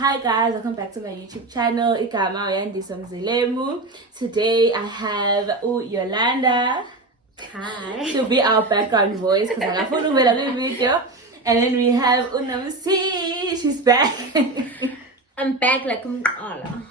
Hi guys, welcome back to my YouTube channel. Igama Uyandisa Mzilemu. Today I have Yolanda. Hi. To be our background voice because I got a video. And then we have Unamsi. She's back. I'm back like Allah.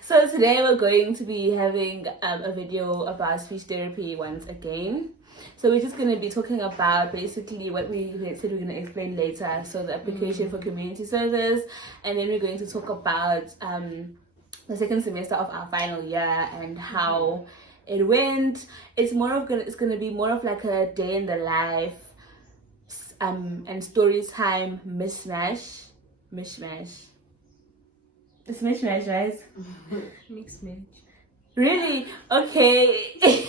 So today we're going to be having a video about speech therapy once again. So we're just going to be talking about basically what we said we're going to explain later. So the application for community service, and then we're going to talk about the second semester of our final year and how it went. It's going to be more of like a day in the life and story time mishmash. It's mishmash, right? Mixed match. Really? Okay.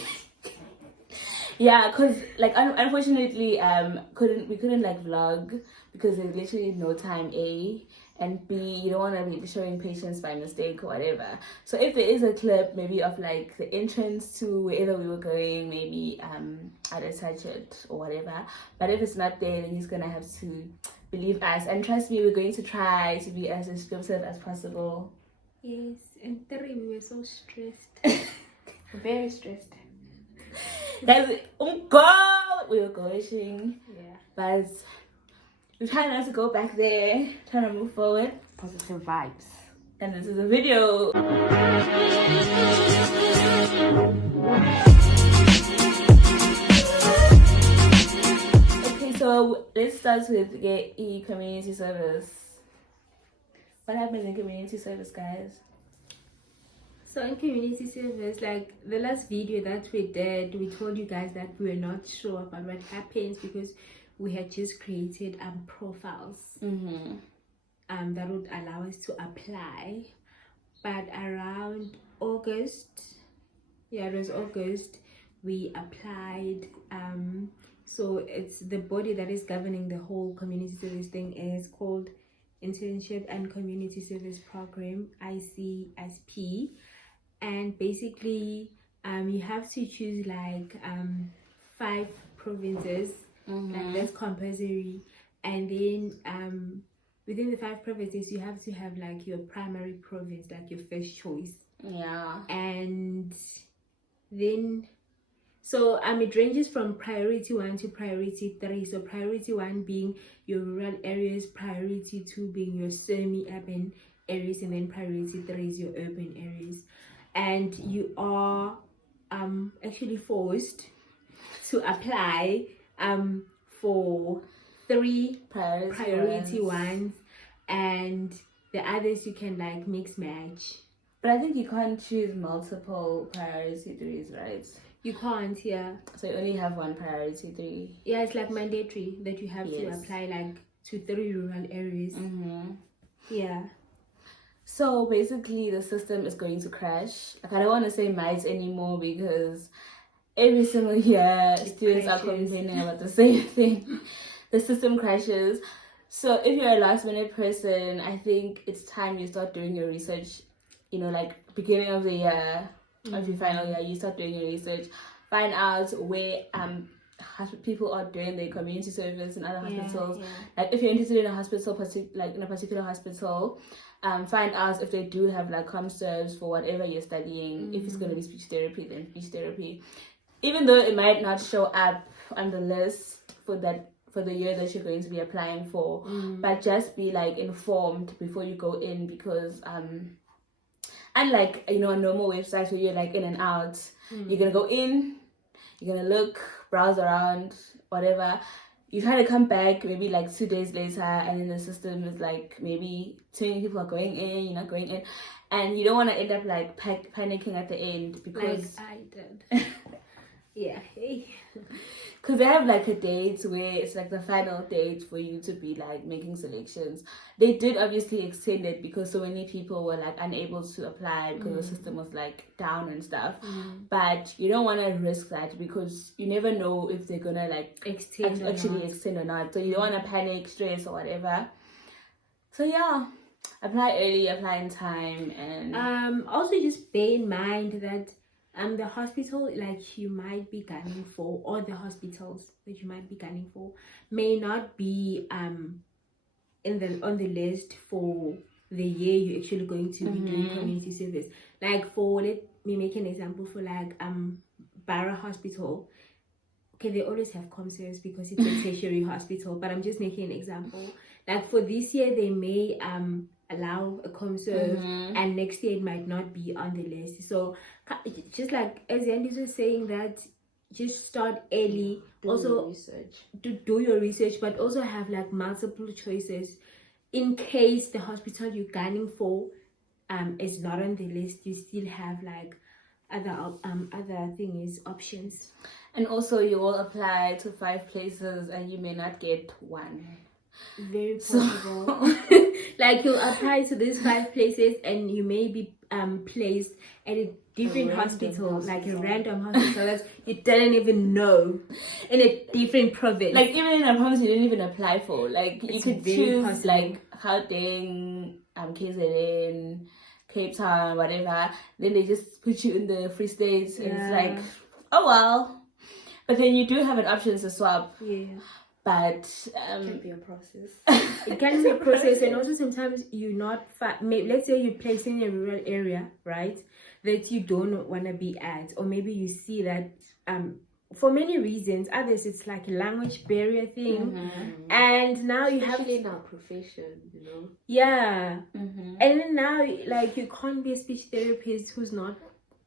Yeah, cause like unfortunately we couldn't like vlog because there's literally no time, A, and B, you don't want to be showing patients by mistake or whatever. So if there is a clip maybe of like the entrance to wherever we were going, maybe I'd attach it or whatever. But if it's not there, then he's gonna have to believe us, and trust me, we're going to try to be as descriptive as possible. Yes, and 3 we were so stressed. Very stressed. Guys, God, we were going. Yeah. But we're trying not to go back there, trying to move forward. Positive vibes. And this is a video. Okay, so let's start with community service. What happened in community service, guys? So in community service, like the last video that we did, we told you guys that we were not sure about what happens because we had just created profiles that would allow us to apply. But around August, it was August, we applied. So it's the body that is governing the whole community service thing is called Internship and Community Service Program, ICSP. And basically you have to choose like 5 provinces, like that's compulsory, and then within the 5 provinces you have to have like your primary province, like your first choice. And then so it ranges from priority 1 to priority 3. So priority 1 being your rural areas, priority 2 being your semi-urban areas, and then priority 3 is your urban areas. And you are actually forced to apply for 3 priority ones, and the others you can like mix match. But I think you can't choose multiple priority 3s, right? You can't, yeah. So you only have 1 priority 3. Yeah, it's like mandatory that you have to apply like to 3 rural areas. Yeah. So basically the system is going to crash. Like, I don't want to say might anymore because every single year students are complaining about the same thing. The system crashes. So if you're a last minute person, I think it's time you start doing your research. You know, like beginning of the year, of your final year, you start doing your research. Find out where people are doing their community service in other hospitals. Like if you're interested in a hospital, like in a particular hospital, find out if they do have like ComServes for whatever you're studying. If it's going to be speech therapy, then speech therapy. Even though it might not show up on the list for the year that you're going to be applying for, but just be like informed before you go in, because unlike a normal website where you're like in and out, you're gonna go in, you're gonna look, browse around, whatever. You try to come back maybe like 2 days later, and then the system is like maybe too many people are going in, you're not going in, and you don't want to end up like panicking at the end because like I did. Yeah. Because they have like a date where it's like the final date for you to be like making selections. They did obviously extend it because so many people were like unable to apply because the system was like down and stuff. But you don't want to risk that because you never know if they're gonna like extend or not. So you don't want to panic, stress or whatever. So yeah, apply early, apply in time, and also just bear in mind that the hospital like you might be gunning for, or the hospitals that you might be gunning for, may not be on the list for the year you're actually going to be doing community service. Like for, let me make an example for like Barra Hospital. Okay, they always have comserves because it's a tertiary hospital, but I'm just making an example. Like for this year, they may allow a comserve, and next year it might not be on the list. So just like as Andy was saying, that just start early. Also do your research, but also have like multiple choices in case the hospital you're gunning for is not on the list. You still have like other options. And also you will apply to 5 places and you may not get one. Very possible. Like you'll apply to these 5 places and you may be placed at a different hospital, like a random hospital that you didn't even know, in a different province. Like even in a province you didn't even apply for. Like you It's could very choose possible. like Gauteng, KZN, Cape Town, whatever. Then they just put you in the Free States, and it's like, oh well. But then you do have an option to swap. Yeah. But It can be a process. It can be a process, and also sometimes you're not let's say you're placed in a rural area, right, that you don't want to be at, or maybe you see that for many reasons, others it's like a language barrier thing, and now you have Especially in our profession, you know. Yeah. And then now like you can't be a speech therapist who's not,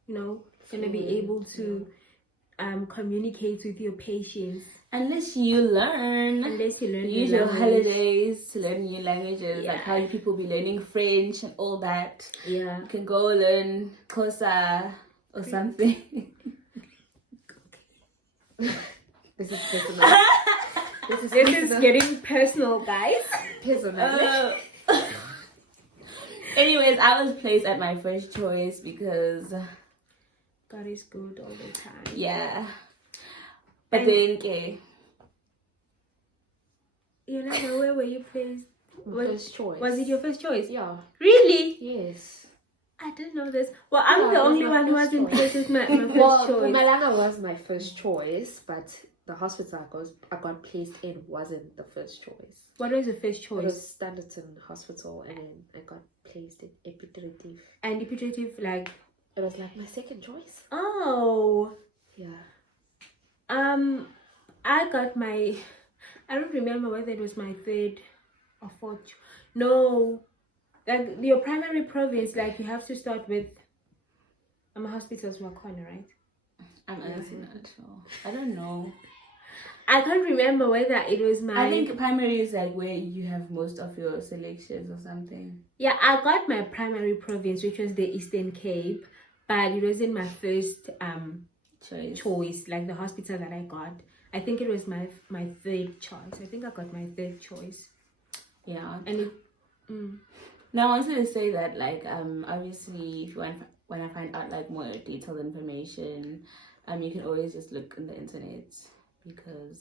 you know, gonna be able to communicate with your patients unless you learn use your holidays to learn new languages, like how people be learning French and all that. Yeah. You can go learn Xhosa or something. This is personal. This is getting personal, guys. Personal. Anyways, I was placed at my first choice because God is good all the time. yeah. But then, okay. You know, where were you placed? First choice. Was it your first choice? Yeah. Really? Yes. I didn't know this. Well, I'm the only one who hasn't placed with my first Well, choice. Pumalanga was my first choice, but the hospital I got placed in wasn't the first choice. What was the first It choice? was Standerton Hospital, and then I got placed in Epidurative. And the putative, like, It was like my second choice. oh, Yeah. I got my, I don't remember whether it was my third or fourth. No, like your primary province, like you have to start with hospitals Wakona, right? I'm honestly not sure. I don't know. I can't remember whether it was my. I think primary is like where you have most of your selections or something. Yeah, I got my primary province, which was the Eastern Cape, but it wasn't my first choice. Like the hospital that I got, I think it was my third choice. I think I got my third choice. Yeah, and it. Now I wanted to say that, like, obviously, if you want to find out like more detailed information, you can always just look on the internet, because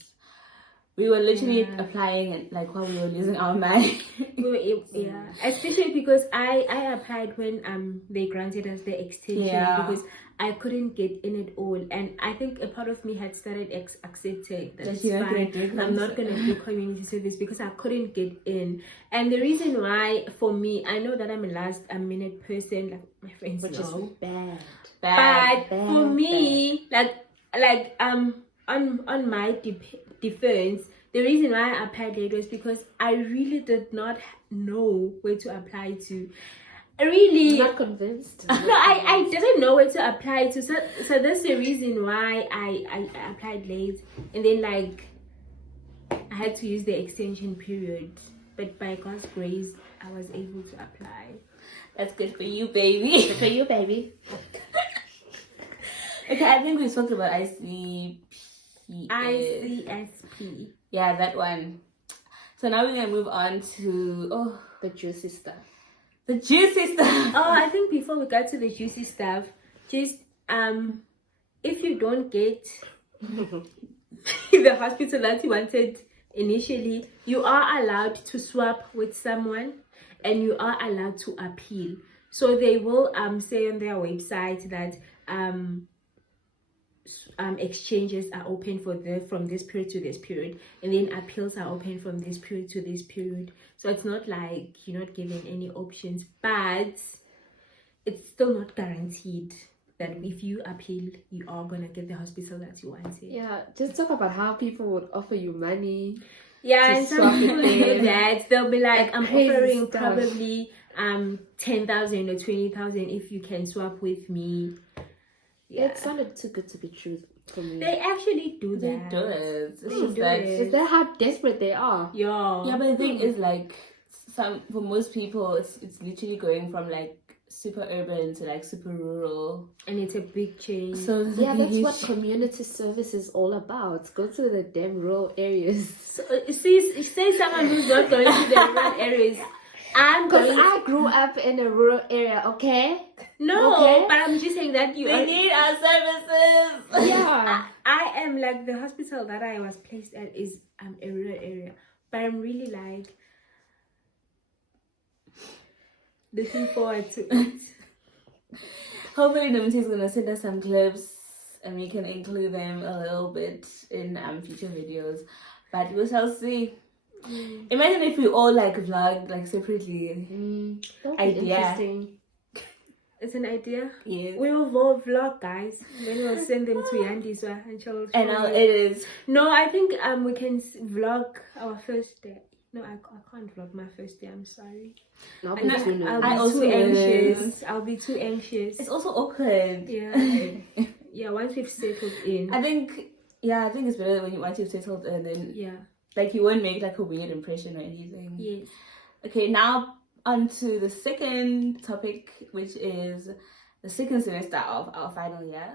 we were literally applying it like while we were losing our mind. Yeah, especially because I applied when they granted us the extension, because I couldn't get in at all, and I think a part of me had started accepting that it's fine. I'm not gonna do community service because I couldn't get in. And the reason why, for me, I know that I'm a last minute person, like my friends Which know. is bad. But for me, like on my defense, the reason why I applied late was because I really did not know where to apply to. Really, Not convinced. No, I didn't know where to apply to. So that's the reason why I applied late, and then like I had to use the extension period. But by God's grace, I was able to apply. That's good for you, baby. Good for you, baby. Okay, I think we spoke about ICSP. Yeah, that one. So now we're gonna move on to The juicy stuff. the juicy stuff. Oh, I think before we get to the juicy stuff, just if you don't get the hospital that you wanted initially, you are allowed to swap with someone, and you are allowed to appeal. So they will say on their website that exchanges are open from this period to this period, and then appeals are open from this period to this period. So it's not like you're not given any options, but it's still not guaranteed that if you appeal, you are gonna get the hospital that you wanted. Yeah, just talk about how people would offer you money. Yeah, To and some swap it people do in. that. They'll be like, I'm crazy offering stuff. probably 10,000 or 20,000 if you can swap with me. Yeah. It sounded too good to be true for me. They actually do They that. do it. It's They just do that. it. Is that how desperate they are? Yeah, Yeah, but the thing is, like, for most people, it's literally going from like super urban to like super rural. and it's a big change. So it's Yeah, like a that's what huge- community service is all about. Go to the damn rural areas. So, say someone who's not going to the rural areas. I'm Because going. I grew up in a rural area, okay? No, Okay. but I'm just saying that you They are. need our services. Yeah. I am like the hospital that I was placed at is a rural area, but I'm really like looking forward to it. Hopefully, Namiti is gonna send us some clips, and we can include them a little bit in future videos. But we shall see. Imagine if we all like vlog like separately. That'll be Idea. interesting. It's an idea. Yes. We will vlog, guys. Then we'll send them to Yandiswa and she'll. And I'll edit. No, I think we can vlog our first day. No, I can't vlog my first day. I'm sorry. I'll I be know, too nervous. I'll be I also too wouldn't. anxious. I'll be too anxious. It's also awkward. Yeah. Yeah, once we've settled in. I think it's better when once you've settled in, then Yeah. like you won't make like a weird impression or anything. Yes. Okay, now on to the second topic, which is the second semester of our final year.